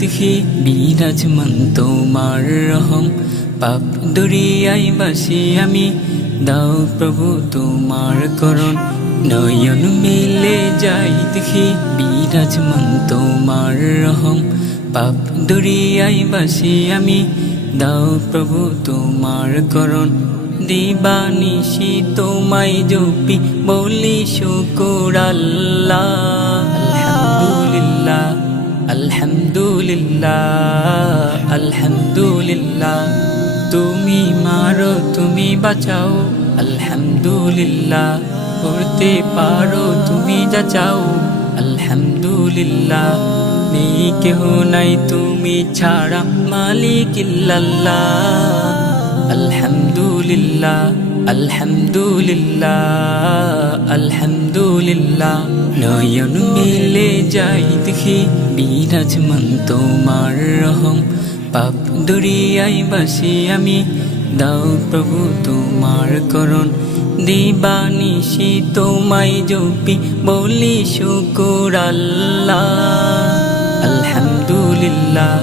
দেখি বিরাজমান তোমার রহম, পাপ দরিয়ায় বাসি আমি, দাও প্রভু তোমার করণ। নয়ন মেলে যাই দেখি বিরাজমান তোমার রহম, পাপ দরিয়ায় বাসি আমি, দাও প্রভু তোমার করণ। দিবানিশি তোমায় জপি বলি শুকর আল্লাহ, আলহামদুলিল্লাহ আলহামদুলিল্লাহ আলহামদুলিল্লাহ। তুমি মারো তুমি বাঁচাও, আলহামদুলিল্লাহ। করতে পারো তুমি যা চাও, আলহামদুলিল্লাহ। নেই কেহ নাই তুমি ছাড়া মালিক ইল্লাল্লাহ, আলহামদুলিল্লাহ আলহামদুলিল্লাহ আলহামদুলিল্লাহ। নয়ন মেলে যাই দেখি বিরাজমান তোমার রহম, পাপ দরিয়ায় বাসি আমি, দাও প্রভু তোমার করণ। দিবানিশি তোমায় জপি বলি শুকর আল্লাহ, আলহামদুলিল্লাহ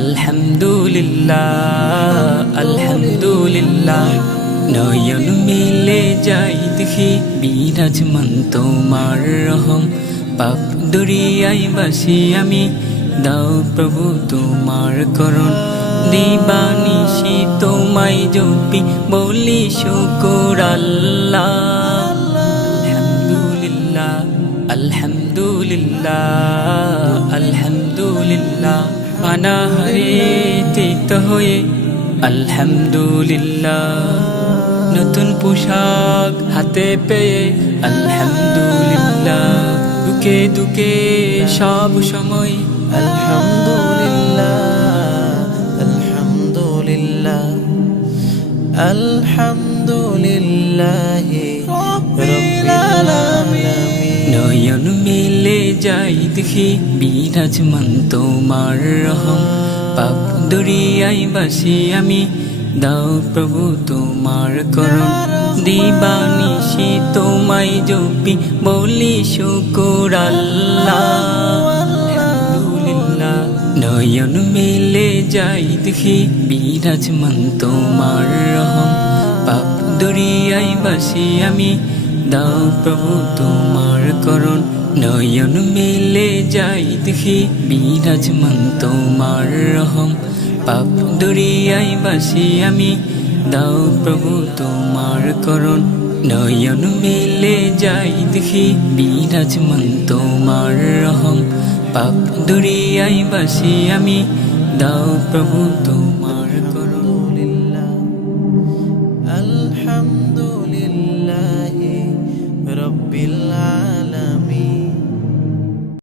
আলহামদুলিল্লাহ আলহামদুলিল্লাহ। নয়ন মেলে যাই দেখি বিরাজমান তোমার রহম, পাপ দরিয়ায় বাসি আমি, দাও প্রভু তোমার করণ। দিবানিশি তোমায় জপি বলি শুকর আল্লাহ, আলহামদুলিল্লাহ আলহামদুলিল্লাহ আলহামদুলিল্লাহ। অনাহারে তিক্ত হয়ে আলহামদুলিল্লাহ, নতুন পোশাক হাতে পেয়ে আলহামদুলিল্লাহ। দুঃখে দুঃখে সব সময় আলহামদুলিল্লাহ আলহামদুলিল্লাহ আলহামদুলিল্লাহ রাব্বিল আলামিন। নয়ন মেলে যাই দেখি বিরাজমান তোমার রহম, পাপ দরিয়ায় বাসি আমি, দাও প্রভু তোমার করণ। দিবানিশি তোমায় জপি বলি শুকর আল্লাহ, আলহামদুলিল্লাহ। নয়ন মেলে যাই দেখি বিরাজমান তোমার রহম, পাপ দরিয়ায় বাসি আমি, দাও প্রভু তোমার করণ। নয়ন মেলে যাই দেখি বিরাজমান তোমার রহম, পাপ দরিয়ায় বাসি আমি, দাও প্রভু তোমার করণ। নয়ন মেলে যাই দেখি বিরাজমান তোমার রহম, পাপ দরিয়ায় বাসি আমি, দাও প্রভু তোমার করণ। আলহামদুলিল্লাহ রাব্বিল আলামিন।